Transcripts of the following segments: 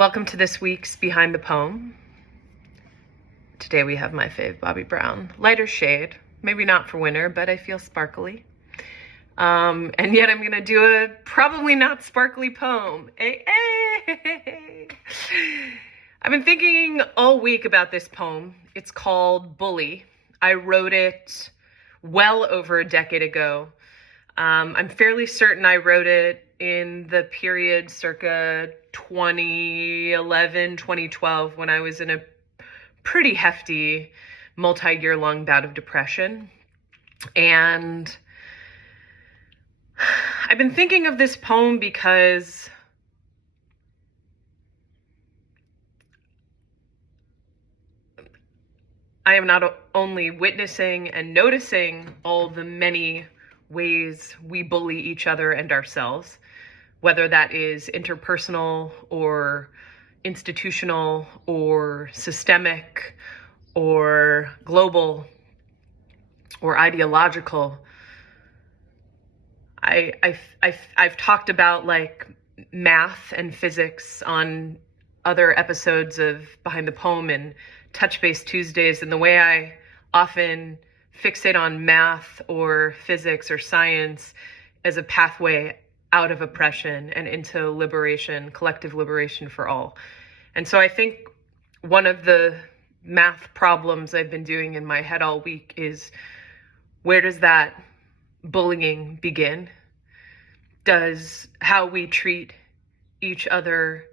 Welcome to this week's Behind the Poem. Today we have my fave, Bobby Brown. Lighter shade, maybe not for winter, but I feel sparkly. And yet I'm going to do a probably not sparkly poem. I've been thinking all week about this poem. It's called Bully. I wrote it well over a decade ago. I'm fairly certain I wrote it in the period circa 2011, 2012, when I was in a pretty hefty multi-year long bout of depression. And I've been thinking of this poem because I am not only witnessing and noticing all the many ways we bully each other and ourselves, whether that is interpersonal or institutional or systemic or global or ideological. I've talked about like math and physics on other episodes of Behind the Poem and Touch Base Tuesdays, and the way I often fixate on math or physics or science as a pathway out of oppression and into liberation, collective liberation for all. And so I think one of the math problems I've been doing in my head all week is, where does that bullying begin? Does how we treat each other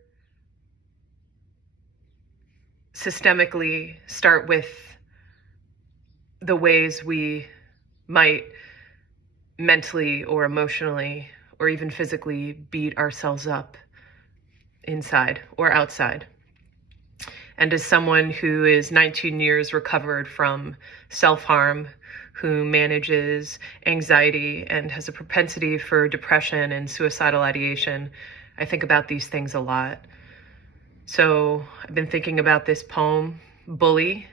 systemically start with the ways we might mentally or emotionally or even physically beat ourselves up inside or outside? And as someone who is 19 years recovered from self-harm, who manages anxiety and has a propensity for depression and suicidal ideation, I think about these things a lot. So I've been thinking about this poem, Bully,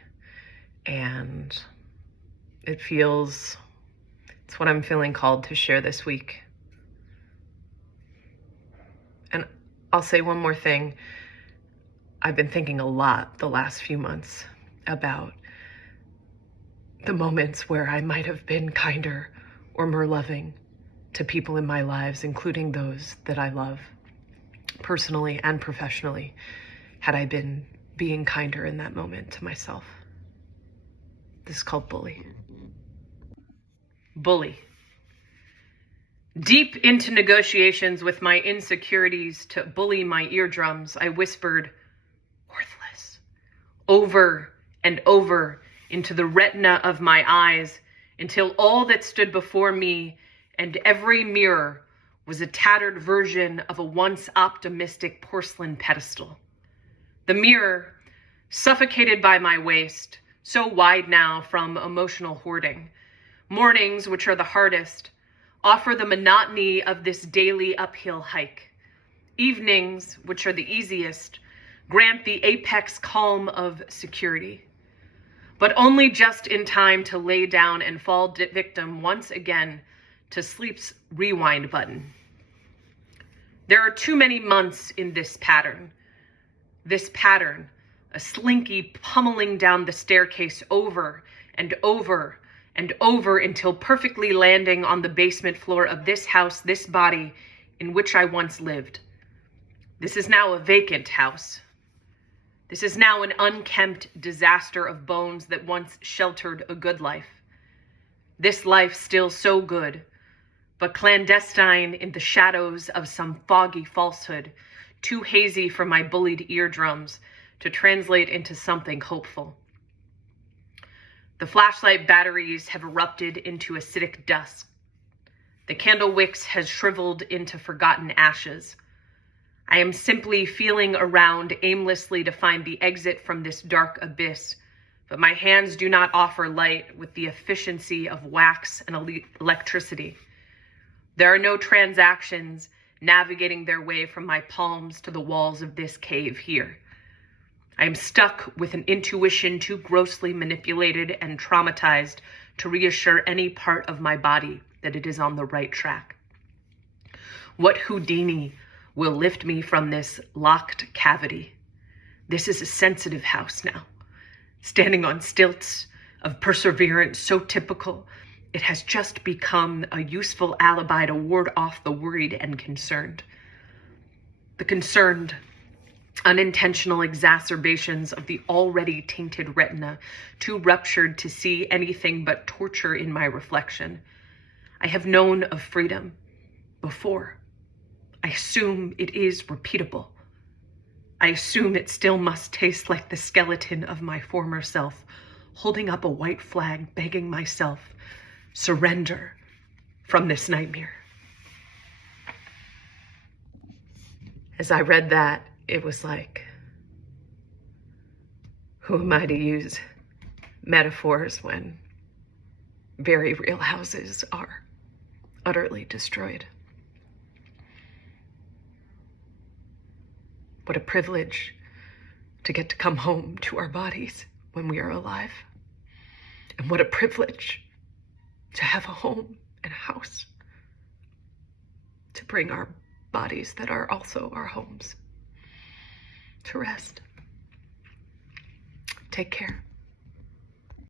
and it's what I'm feeling called to share this week. And I'll say one more thing. I've been thinking a lot the last few months about the moments where I might have been kinder or more loving to people in my lives, including those that I love personally and professionally, had I been being kinder in that moment to myself. This is called Bully. Bully. Deep into negotiations with my insecurities to bully my eardrums, I whispered, worthless, over and over into the retina of my eyes, until all that stood before me and every mirror was a tattered version of a once optimistic porcelain pedestal. The mirror, suffocated by my waist, so wide now from emotional hoarding. Mornings, which are the hardest, offer the monotony of this daily uphill hike. Evenings, which are the easiest, grant the apex calm of security, but only just in time to lay down and fall victim once again to sleep's rewind button. There are too many months in this pattern. This pattern, a slinky pummeling down the staircase over and over and over until perfectly landing on the basement floor of this house, this body in which I once lived. This is now a vacant house. This is now an unkempt disaster of bones that once sheltered a good life. This life still so good, but clandestine in the shadows of some foggy falsehood, too hazy for my bullied eardrums to translate into something hopeful. The flashlight batteries have erupted into acidic dust. The candle wicks has shriveled into forgotten ashes. I am simply feeling around aimlessly to find the exit from this dark abyss, but my hands do not offer light with the efficiency of wax and electricity. There are no transactions navigating their way from my palms to the walls of this cave here. I am stuck with an intuition too grossly manipulated and traumatized to reassure any part of my body that it is on the right track. What Houdini will lift me from this locked cavity. This is a sensitive house now, standing on stilts of perseverance so typical it has just become a useful alibi to ward off the worried and concerned. The concerned, unintentional exacerbations of the already tainted retina, too ruptured to see anything but torture in my reflection. I have known of freedom before. I assume it is repeatable. I assume it still must taste like the skeleton of my former self, holding up a white flag, begging myself, surrender from this nightmare. As I read that, it was like, who am I to use metaphors when very real houses are utterly destroyed? What a privilege to get to come home to our bodies when we are alive. And what a privilege to have a home and a house to bring our bodies that are also our homes to rest. Take care.